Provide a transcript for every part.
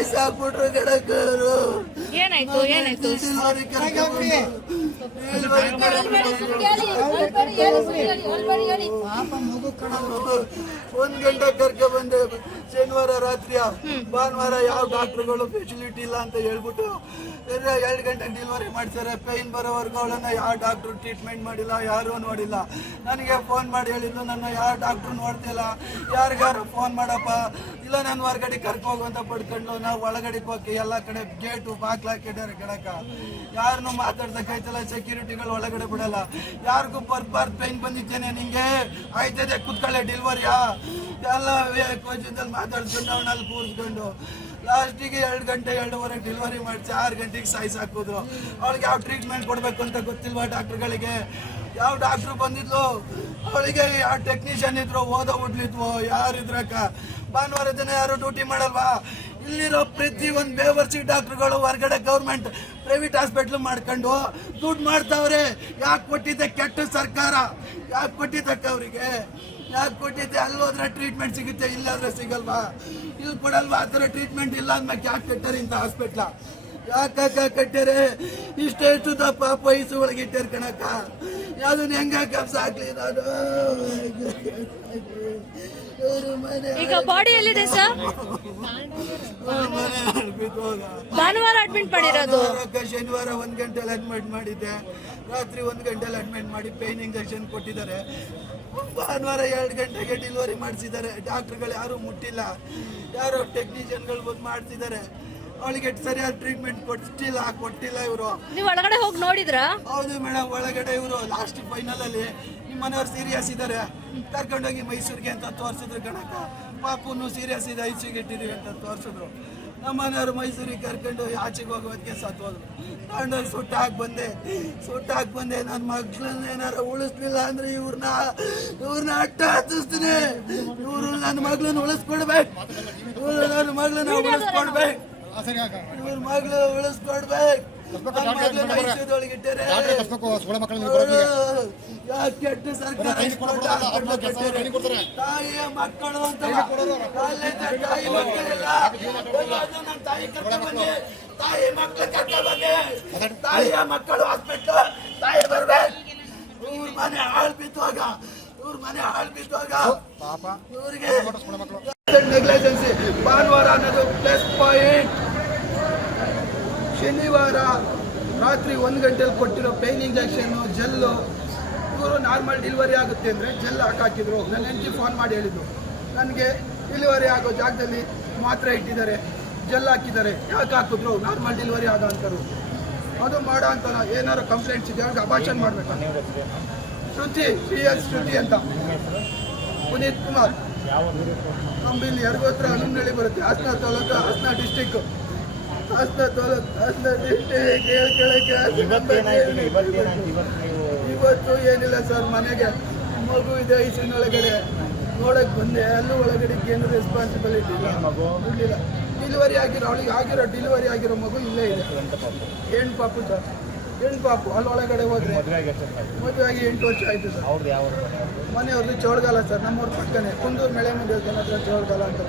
ಸಾಯ್ಸಾಕ್ಬಿಟ್ರು ಗಿಡಕರು. ಏನಾಯ್ತು ಏನಾಯ್ತು? ಒಂದ್ ಗಂಟೆ ಕರ್ಕ ಬಂದೆ ಶನಿವಾರ ರಾತ್ರಿಯ. ಭಾನುವಾರ ಯಾವ ಡಾಕ್ಟರ್ಗಳು ಫೆಸಿಲಿಟಿ ಇಲ್ಲ ಅಂತ ಹೇಳ್ಬಿಟ್ಟು 2 ಗಂಟೆಗೆ ಡೆಲಿವರಿ ಮಾಡ್ತಾರೆ. ಪೈನ್ ಬರೋವರೆಗೂ ಅವಳನ್ನ ಯಾವ ಡಾಕ್ಟ್ರು ಟ್ರೀಟ್ಮೆಂಟ್ ಮಾಡಿಲ್ಲ, ಯಾರೂ ನೋಡಿಲ್ಲ. ನನಗೆ ಫೋನ್ ಮಾಡಿ ಹೇಳಿದ್ದು ನನ್ನ ಯಾವ ಡಾಕ್ಟ್ರು ನೋಡ್ತಿಲ್ಲ, ಯಾರಿಗಾರು ಫೋನ್ ಮಾಡಪ್ಪ, ಇಲ್ಲ ನಾನು ಹೊರಗಡೆ ಕರ್ಕೋಗು ಅಂತ ಪಡ್ಕೊಂಡು ನಾವು ಒಳಗಡೆ ಹೋಗಿ ಎಲ್ಲ ಕಡೆ ಗೇಟು ಬಾಗ್ಲಾಕಿದ್ದಾರೆ ಗಿಡಕ. ಯಾರನ್ನು ಮಾತಾಡ್ಸಕ್ಕೈತಲ್ಲ, ಸೆಕ್ಯೂರಿಟಿಗಳು ಒಳಗಡೆ ಬಿಡಲ್ಲ. ಯಾರಿಗೂ ಬರ್ಬಾರ್ದು ಪೈನ್ ಬಂದಿದ್ದೇನೆ ನಿಂಗೆ ಆಯ್ತದೆ ಕುತ್ಕೊಳ್ಳೆ ಡೆಲಿವರಿಯಾ ಎಲ್ಲ ಕೋಚಿಂದಲ್ಲಿ ಮಾತಾಡ್ಸ್ಕೊಂಡು ಅವನಲ್ಲಿ ಕೂರಿಸ್ಕೊಂಡು ಲಾಸ್ಟಿಗೆ 2 ಗಂಟೆ 2:30 ಡೆಲಿವರಿ ಮಾಡಿಸಿ 6 ಗಂಟೆಗೆ ಸಾಯಿಸಾಕಿದ್ರು. ಅವಳಿಗೆ ಯಾವ ಟ್ರೀಟ್ಮೆಂಟ್ ಕೊಡಬೇಕು ಅಂತ ಗೊತ್ತಿಲ್ವಾ ಡಾಕ್ಟ್ರುಗಳಿಗೆ? ಯಾವ ಡಾಕ್ಟ್ರು ಬಂದಿದ್ಲು ಅವಳಿಗೆ? ಯಾವ ಟೆಕ್ನಿಷಿಯನ್ ಇದ್ರು, ಓದೋ ಹುಡ್ಲಿದ್ವು, ಯಾರಿದ್ರಕ್ಕ? ಭಾನುವಾರ ದಿನ ಯಾರು ಡ್ಯೂಟಿ ಮಾಡಲ್ವಾ? ಇಲ್ಲಿರೋ ಪ್ರತಿ ಒಂದು ಬೇವರ್ಸಿ ಡಾಕ್ಟ್ರುಗಳು ಹೊರಗಡೆ ಗೌರ್ಮೆಂಟ್ ಪ್ರೈವೇಟ್ ಹಾಸ್ಪಿಟ್ಲ್ ಮಾಡ್ಕೊಂಡು ದುಡ್ಡು ಮಾಡ್ತಾವ್ರೆ. ಯಾಕೆ ಕೊಟ್ಟಿದ್ದೆ ಕೆಟ್ಟ ಸರ್ಕಾರ? ಯಾಕೆ ಕೊಟ್ಟಿದ್ದಕ್ಕ ಅವರಿಗೆ? ಯಾಕೆ ಕೊಟ್ಟಿದ್ದೆ? ಅಲ್ಲೋದ್ರೆ ಟ್ರೀಟ್ಮೆಂಟ್ ಸಿಗುತ್ತೆ, ಇಲ್ಲಾದ್ರೆ ಸಿಗಲ್ವಾ? ಇಲ್ಲಿ ಕೊಡಲ್ವಾ? ಆ ಥರ ಟ್ರೀಟ್ಮೆಂಟ್ ಇಲ್ಲ ಅಂದ್ಮೇಲೆ ಯಾಕೆ ಕಟ್ಟಾರೆ ಇಂಥ ಹಾಸ್ಪಿಟ್ಲ? ಯಾಕೆ ಕಟ್ಟಾರೆ? ಇಷ್ಟೆಷ್ಟು ಪಾಪ ವಯಸ್ಸು ಒಳಗೆ ಇಟ್ಟಾರೆ ಕಣಕ್ಕ. ಯಾವ್ದನ್ನ ಹೆಂಗ ಕಬ್ಸ ಹಾಕ್ಲಿ ನಾನು? ಈಗ ಬಾಡಿ ಎಲ್ಲಿದೆ ಸರ್? ಭಾನುವಾರ ಅಡ್ಮಿಟ್ ಮಾಡಿರೋದು. ಶನಿವಾರ 1 ಗಂಟೆಲಿ ಅಡ್ಮಿಟ್ ಮಾಡಿದ್ದೆ. ರಾತ್ರಿ 1 ಗಂಟೆಲಿ ಅಡ್ಮಿಟ್ ಮಾಡಿ ಪೇನ್ ಇಂಜೆಕ್ಷನ್ ಕೊಟ್ಟಿದ್ದಾರೆ. ಭಾನುವಾರ 2 ಗಂಟೆಗೆ ಡೆಲಿವರಿ ಮಾಡಿಸಿದ್ದಾರೆ. ಡಾಕ್ಟರ್ಗಳು ಯಾರು ಮುಟ್ಟಿಲ್ಲ, ಯಾರೋ ಟೆಕ್ನಿಷಿಯನ್ಗಳು ಬಂದು ಮಾಡ್ತಿದ್ದಾರೆ. ಅವಳಿಗೆ ಸರಿಯಾದ ಟ್ರೀಟ್ಮೆಂಟ್ ಕೊಟ್ಟಿಲ್ಲ ಇವರು. ನೀವು ಒಳಗಡೆ ಹೋಗಿ ನೋಡಿದ್ರಾ? ಹೌದು ಮೇಡಮ್, ಒಳಗಡೆ ಇವರು ಲಾಸ್ಟ್ ಫೈನಲ್ ಅಲ್ಲಿ ನಿಮ್ಮ ಮನೆಯವ್ರು ಸೀರಿಯಸ್ ಇದ್ದಾರೆ, ಕರ್ಕೊಂಡೋಗಿ ಮೈಸೂರಿಗೆ ಅಂತ ತೋರಿಸಿದ್ರು ಕಣಕ್ಕ. ಪಾಪುನು ಸೀರಿಯಸ್ ಇದೆ, ಐಸಿಗೆ ಇಟ್ಟಿದ್ದೀವಿ ಅಂತ ತೋರಿಸಿದ್ರು. ನಮ್ಮ ಮನೆಯವರು ಮೈಸೂರಿಗೆ ಕರ್ಕೊಂಡು ಆಚೆಗೆ ಹೋಗೋದಕ್ಕೆ ಸತ್ತೋದ್ರು. ತಗೊಂಡೋಗಿ ಸುಟ್ಟಾಕಿ ಬಂದೆ. ನನ್ನ ಮಗಳನ್ನ ಏನಾರು ಉಳಿಸ್ಲಿಲ್ಲ ಅಂದ್ರೆ ಇವ್ರನ್ನ ಅಟ್ಟ ಹತ್ತಿಸ್ತೀನಿ. ಇವರು ನನ್ನ ಮಗಳನ್ನ ಉಳಿಸ್ಕೊಡ್ಬೇಕು. ನನ್ನ ಮಗಳನ್ನ ಉಳಿಸ್ಕೊಡ್ಬೇಕು. ಇವ್ರ ಮಗಳು ಉಳಿಸ್ಕೊಡ್ಬೇಕು. ಕೆಟ್ಟ ಸರ್ಕಾರ ತಾಯಿಯ ಮಕ್ಕಳು ಅಂತ ತಾಯಿ ಮಕ್ಕಳಿಲ್ಲ. ತಾಯಿ ಕರ್ಕ ಬಂದೆ, ತಾಯಿ ಮಕ್ಕಳು ಕರ್ಕ ಬಂದೆ. ತಾಯಿಯ ಮಕ್ಕಳು ಹಾಸ್ಪಿಟ್ಲು, ತಾಯಿ ಬರ್ಬೇಕು. ಇವ್ರ ಮನೆ ಹಾಳು ಬಿತ್ತುವಾಗ ಇವ್ರಿಗೆ ನೆಗ್ಲಿಜೆನ್ಸಿ. ಭಾನುವಾರ ಅನ್ನೋದು ಪ್ಲಸ್ ಪಾಯಿಂಟ್. ಶನಿವಾರ ರಾತ್ರಿ 1 ಗಂಟೆಲಿ ಕೊಟ್ಟಿರೋ ಪೇನ್ ಇಂಜೆಕ್ಷನ್ನು, ಜೆಲ್ಲು. ಇವರು ನಾರ್ಮಲ್ ಡೆಲಿವರಿ ಆಗುತ್ತೆ ಅಂದರೆ ಜೆಲ್ ಹಾಕಿದ್ರು. ನನ್ನ ಹೆಂಡತಿ ಫೋನ್ ಮಾಡಿ ಹೇಳಿದ್ರು, ನನಗೆ ಡೆಲಿವರಿ ಆಗೋ ಜಾಗದಲ್ಲಿ ಮಾತ್ರೆ ಇಟ್ಟಿದ್ದಾರೆ, ಜೆಲ್ ಹಾಕಿದ್ದಾರೆ. ಯಾಕೆ ಹಾಕಿದ್ರು? ನಾರ್ಮಲ್ ಡೆಲಿವರಿ ಆಗೋ ಅಂತಾರೆ. ಅದು ಮಾಡೋ ಅಂತ ಏನಾರು ಕಂಪ್ಲೇಂಟ್ಸ್ ಇದೆ ಅವ್ರಿಗೆ ಅಬಾರ್ಷನ್ ಮಾಡಬೇಕು. ಶ್ರುತಿ ಅಂತ ಪುನೀತ್ ಕುಮಾರ್. ನಮ್ಮಲ್ಲಿ ಯರಗೋತ್ರ ಹನುಮನಹಳ್ಳಿ ಬರುತ್ತೆ, ಹಾಸನ ತಾಲೂಕು, ಹಾಸನ ಡಿಸ್ಟಿಕ್. ಇವತ್ತು ಏನಿಲ್ಲ ಸರ್, ಮನೆಗೆ ಮಗು ಇದೆ ಐಸಿನೊಳಗಡೆ ನೋಡಕ್ ಬಂದೆ. ಅಲ್ಲೂ ಒಳಗಡೆ ಏನು ರೆಸ್ಪಾನ್ಸಿಬಿಲಿಟಿ ಇಲ್ಲ. ಡೆಲಿವರಿ ಅವಳಿಗೆ ಡೆಲಿವರಿ ಆಗಿರೋ ಮಗು ಇಲ್ಲೇ ಇದೆ. ಹೆಣ್ಣು ಪಾಪು ಸರ್, ಹೆಣ್ಣು ಪಾಪು. ಅಲ್ಲಿ ಒಳಗಡೆ ಹೋದ್ರೆ ಮದುವೆ ಆಗಿ 8 ವರ್ಷ ಆಯ್ತು ಸರ್. ಮನೆಯವ್ರದ್ದು ಚೋಳಗಾಲ ಸರ್, ನಮ್ಮೂರ ಪಕ್ಕನೇ ಕುಂದೂರು ಮಳೆ ಮುಂದೆ ಹತ್ರ ಚೋಳಗಾಲ ಅಂತ.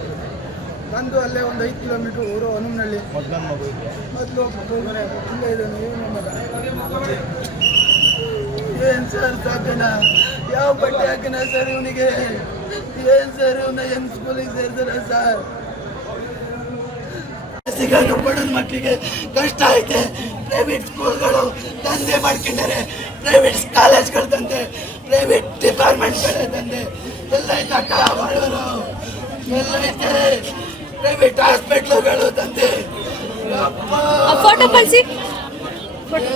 ನಂದು ಅಲ್ಲೇ ಒಂದು 5 ಕಿಲೋಮೀಟ್ರ್ ಊರು ಹನುಮನಹಳ್ಳಿ. ಮೊದಲು ಇಲ್ಲೇ ಇದ್ದಾನೆ ಏನು ಸರ್ ಸಾಕಣ? ಯಾವ ಬಟ್ಟೆ ಹಾಕಿನ ಸರ್ ಇವನಿಗೆ? ಏನು ಸರ್ ಇವನ್ನ ಹೆಂಗ್ ಸ್ಕೂಲಿಗೆ ಸೇರ್ತಾರ ಸರ್? ಸಿಗಾಗ ಬಡದ ಮಕ್ಕಳಿಗೆ ಕಷ್ಟ ಐತೆ. ಪ್ರೈವೇಟ್ ಸ್ಕೂಲ್ಗಳು ದಂಧೆ ಮಾಡ್ಕೊಂಡಾರೆ, ಪ್ರೈವೇಟ್ ಕಾಲೇಜ್ಗಳು ದಂಧೆ, ಪ್ರೈವೇಟ್ ಡಿಪಾರ್ಟ್ಮೆಂಟ್ಗಳೇ ದಂಧೆ. ಎಲ್ಲ ಐತಕ್ಕ ಮಾಡೋರು, ಎಲ್ಲ ಐತೆ. ಪ್ರೈವೇಟ್ ಹಾಸ್ಪಿಟ್ಲುಗಳು ತಂದೆ. ಫೋಟೋ ಕಳಿಸಿ. ಮನೆ